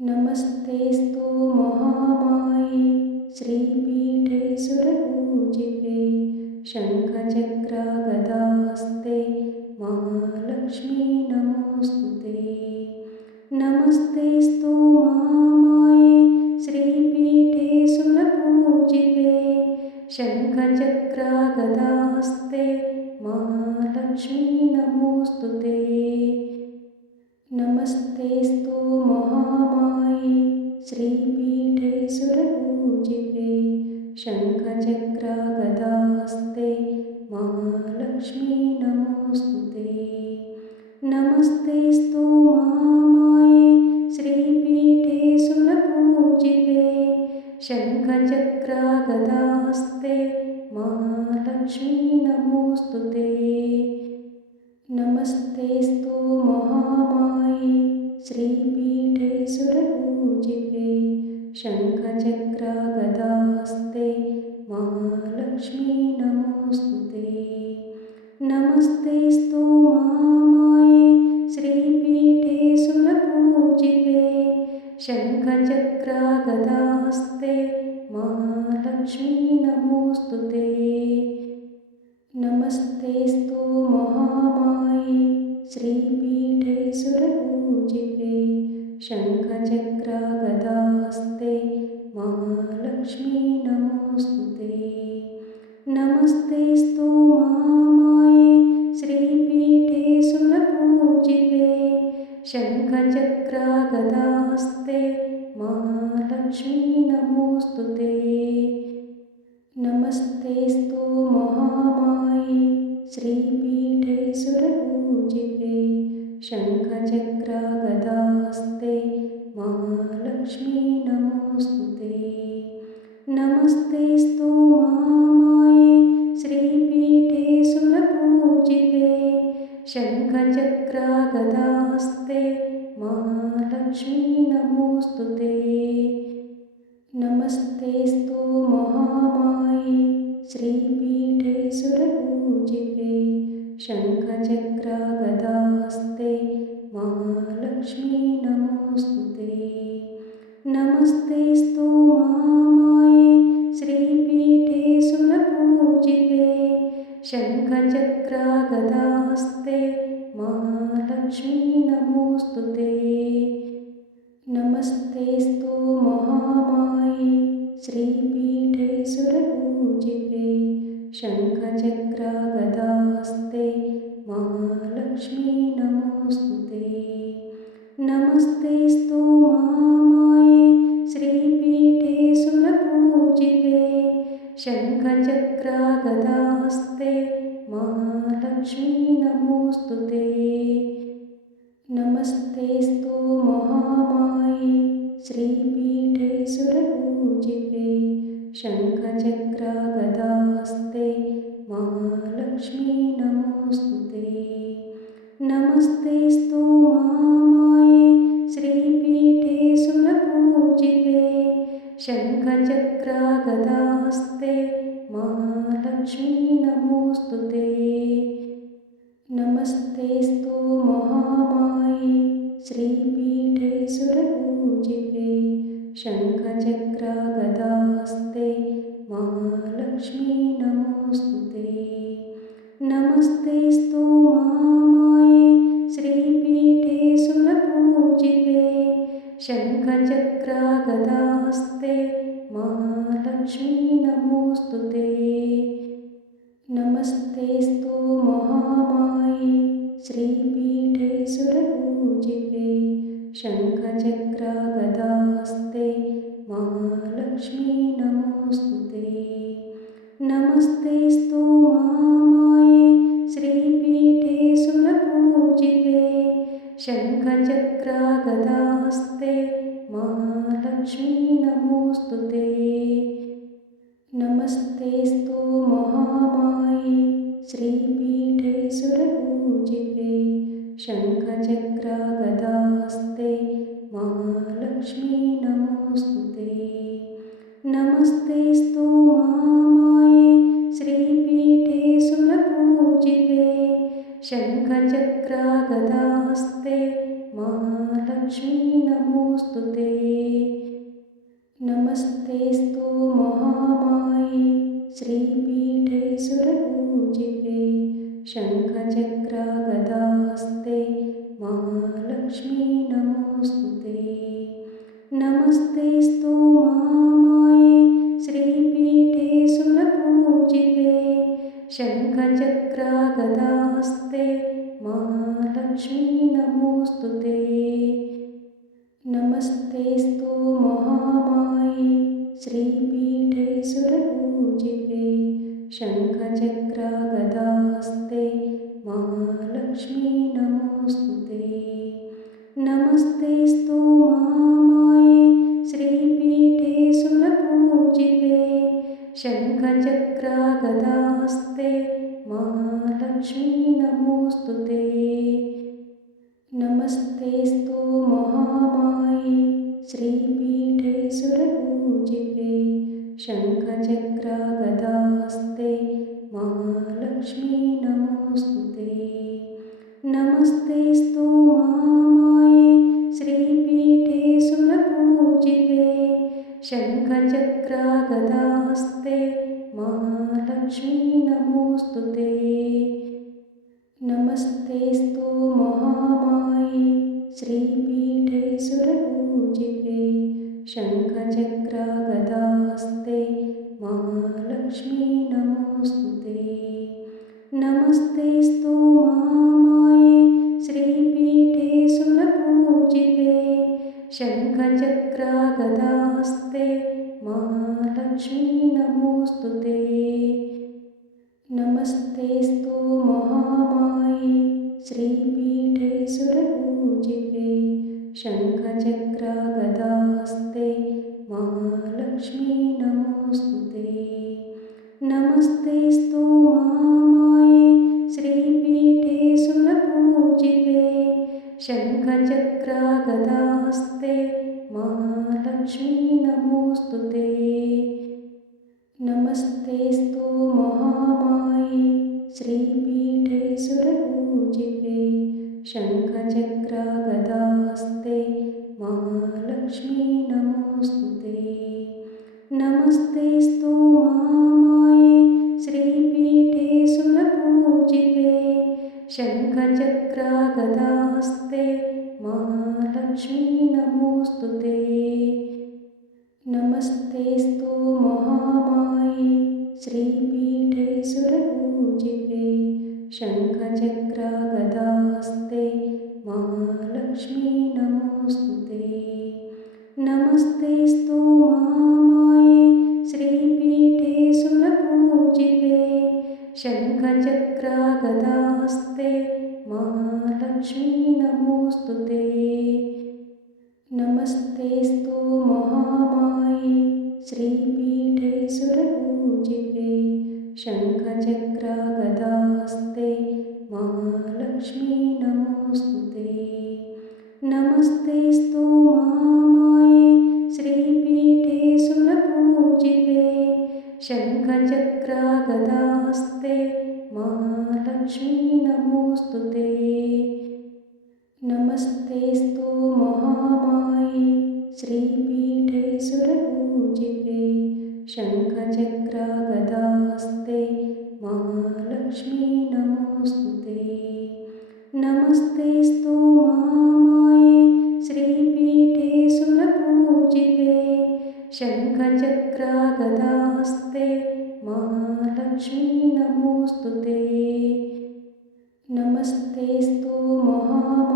नमस्तेऽस्तु महामाये श्रीपीठे सुरपूजिते शङ्खचक्रागदास्ते महालक्ष्मी नमोऽस्तु ते। नमस्तेऽस्तु महामाये श्रीपीठे सुरपूजिते शङ्खचक्रागदास्ते महालक्ष्मी नमोऽस्तु ते। नमस्तेऽस्तु महामाये श्रीपीठे सुरपूजिते शङ्खचक्रागदास्ते महालक्ष्मी नमोऽस्तु ते। नमस्तेऽस्तु महामाये श्रीपीठे सुरपूजिते शङ्खचक्रागदास्ते महालक्ष्मी नमोऽस्तु ते। नमस्तेऽस्तु महामाये श्रीपीठे सुरपूजिते शङ्खचक्रागदास्ते महालक्ष्मी नमोऽस्तु ते। नमस्तेऽस्तु महामाये श्रीपीठे सुरपूजिते शङ्खचक्रागदास्ते महालक्ष्मी नमोऽस्तु ते सुरपूजिते शङ्खचक्रागदास्ते महालक्ष्मी नमोऽस्तु ते। नमस्तेऽस्तु महामाये श्रीपीठे सुरपूजिते शङ्खचक्रागदास्ते महालक्ष्मी नमोऽस्तु ते शङ्खचक्रागदास्ते महालक्ष्मी नमोऽस्तु ते। नमस्तेऽस्तु महामाये श्रीपीठे सुरपूजिते। शङ्खचक्रागदास्ते महालक्ष्मी नमोऽस्तु ते। नमस्तेऽस्तु महामाये श्रीपीठे सुरपूजिते। शङ्खचक्रागदास्ते नमोऽस्तु ते नमस्तेऽस्तु महामाये श्रीपीठे सुरपूजिते शङ्खचक्रागदास्ते महालक्ष्मी नमोऽस्तु ते नमस्तेऽस्तु महामाये श्रीपीठे सुरपूजिते शङ्खचक्रागदास्ते महालक्ष्मी नमोऽस्तु ते नमस्तेऽस्तु महामाये श्रीपीठे सुरपूजिते शङ्खचक्रागदास्ते महालक्ष्मी नमोऽस्तु ते। नमस्तेऽस्तु महामाये श्रीपीठे सुरपूजिते शङ्खचक्रागदास्ते महालक्ष्मी नमोऽस्तु ते नमस्तेऽस्तु महामाये श्रीपीठे सुरपूजिते शङ्खचक्रागदास्ते महालक्ष्मी नमोऽस्तु ते। नमस्तेऽस्तु महामाये श्रीपीठे सुरपूजिते शङ्खचक्रागदास्ते महालक्ष्मी नमोऽस्तु ते नमस्तेऽस्तु महामाये श्रीपीठे सुरपूजिते शङ्खचक्रागदास्ते महालक्ष्मी नमोऽस्तु ते। नमस्तेऽस्तु महामाये श्रीपीठे सुरपूजिते शङ्खचक्रागदास्ते महालक्ष्मी नमोऽस्तु ते। नमस्तेऽस्तु महामाये शङ्खचक्रागदास्ते महालक्ष्मी नमोऽस्तु ते नमस्तेऽस्तु महामाये श्रीपीठे सुरपूजिते। शङ्खचक्रागदास्ते महालक्ष्मी नमोऽस्तु ते नमस्तेऽस्तु महामाये श्रीपीठे सुरपूजिते। शङ्खचक्रागदास्ते महालक्ष्मी नमोऽस्तु ते। नमस्तेऽस्तु महामाये श्रीपीठे सुरपूजिते शङ्खचक्रागदास्ते महालक्ष्मी नमोऽस्तु ते। नमस्तेऽस्तु महामाये श्रीपीठे सुरपूजिते शङ्खचक्रागदास्ते महालक्ष्मी नमोऽस्तु ते। नमस्तेऽस्तु महामाये श्रीपीठे सुरपूजिते। शङ्खचक्रागदास्ते महालक्ष्मी नमोऽस्तु ते। नमस्तेऽस्तु महामाये श्रीपीठे सुरपूजिते। शङ्खचक्रागदास्ते महालक्ष्मी नमोऽस्तु ते नमस्तेऽस्तु महामाये श्रीपीठे सुरपूजिते शङ्खचक्रागदास्ते महालक्ष्मी नमोऽस्तु ते नमस्तेऽस्तु महामाये श्रीपीठे सुरपूजिते शङ्खचक्रागदास्ते महालक्ष्मी नमोऽस्तु ते नमस्तेऽस्तु महामाये श्रीपीठे सुरपूजिते शङ्खचक्रागदास्ते महालक्ष्मी नमोऽस्तु ते। नमस्तेऽस्तु महामाये श्रीपीठे सुरपूजिते शङ्खचक्रागदास्ते महालक्ष्मी नमोऽस्तु ते। नमस्तेऽस्तु शङ्खचक्रागदास्ते महालक्ष्मी नमोऽस्तु ते। नमस्तेऽस्तु महामाये श्रीपीठे सुरपूजिते शङ्खचक्रागदास्ते महालक्ष्मी नमोऽस्तु ते। नमस्तेऽस्तु महामाये श्रीपीठे सुरपूजिते शङ्खचक्रागदास्ते महालक्ष्मी नमोऽस्तु ते। नमस्तेऽस्तु महामाये। श्रीपीठे सुरपूजिते। शङ्खचक्रागदास्ते। महालक्ष्मी नमोऽस्तु ते। नमस्तेऽस्तु महामाये। श्रीपीठे सुरपूजिते। शङ्खचक्रागदास्ते। महालक्ष्मी नमोऽस्तु ते नमस्तेऽस्तु महामाये श्रीपीठे सुरपूजिते शङ्खचक्रागदास्ते महालक्ष्मी नमोऽस्तु ते नमस्तेऽस्तु महामाये श्रीपीठे सुरपूजिते शङ्खचक्रागदास्ते महालक्ष्मी नमोऽस्तु ते नमस्तेऽस्तु महामाये श्रीपीठे सुरपूजिते शङ्खचक्रागदास्ते महालक्ष्मी नमोऽस्तु ते। नमस्तेऽस्तु महामाये श्रीपीठे सुरपूजिते शङ्खचक्रागदास्ते महालक्ष्मी नमोऽस्तु ते। नमस्तेऽस्तु महामाये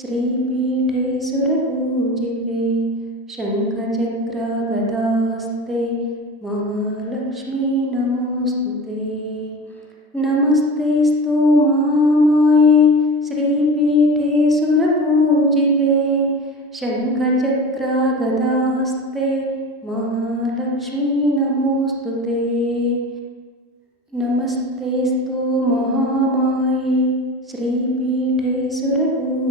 श्रीपीठे सुरपूजिते शङ्खचक्रागदास्ते महालक्ष्मी नमोऽस्तु ते। नमस्तेऽस्तु महामाये श्रीपीठे सुरपूजिते शङ्खचक्रागदास्ते महालक्ष्मी नमोऽस्तु ते। नमस्तेऽस्तु महामाये श्रीपीठे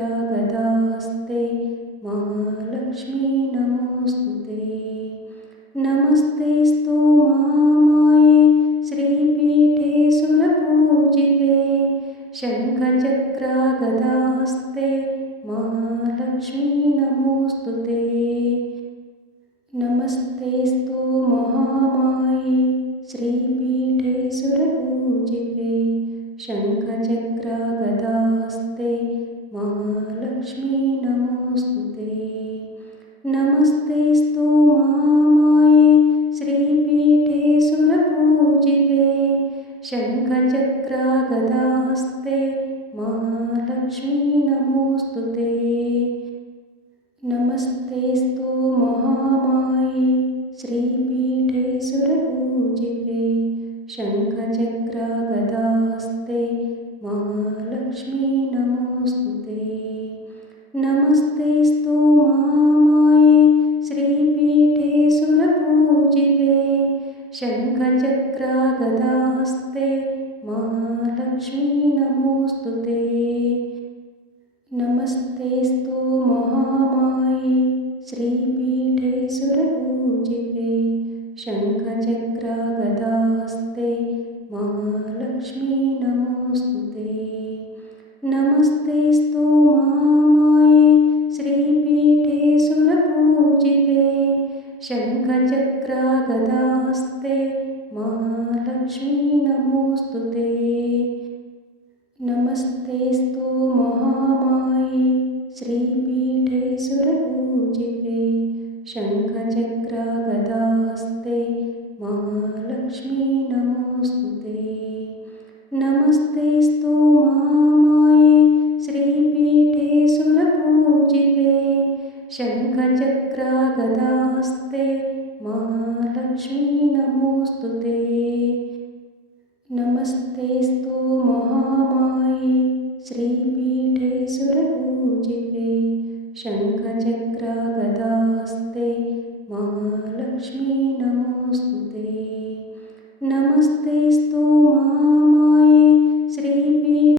शङ्खचक्रागदास्ते महालक्ष्मी नमोऽस्तु ते नमस्तेस्तु महामाये श्रीपीठे सुरपूजिते। शङ्खचक्रागदास्ते महालक्ष्मी नमोऽस्तु ते नमस्तेस्तु महामाये श्रीपीठे सुरपूजिते। शङ्खचक्रागदास्ते सुरपूजिते शङ्खचक्रागदास्ते नमोऽस्तु ते। नमस्तेस्तु महामाये श्रीपीठे सुरपूजिते शङ्खचक्रागदास्ते महालक्ष्मी नमोऽस्तु ते। नमस्तेस्तु महामाये श्रीपीठे सुरपूजिते शङ्खचक्रागदास्ते महालक्ष्मी नमोऽस्तु ते। नमस्तेस्तु महामाये श्रीपीठे सुरपूजिते। शङ्खचक्रागदास्ते महालक्ष्मी नमोऽस्तु ते। नमस्तेस्तु महामाये श्रीपीठे सुरपूजिते शङ्खचक्रागदास्ते महालक्ष्मी नमोऽस्तु ते। नमस्तेस्तु महामाये श्रीपीठे सुरपूजिते। शङ्खचक्रागदास्ते महालक्ष्मी नमोऽस्तु ते। नमस्तेस्तु महामाये श्रीपीठे सुरपूजिते शङ्खचक्रागदास्ते महालक्ष्मी नमोऽस्तु ते नमस्तेस्तु महामाये श्रीपीठे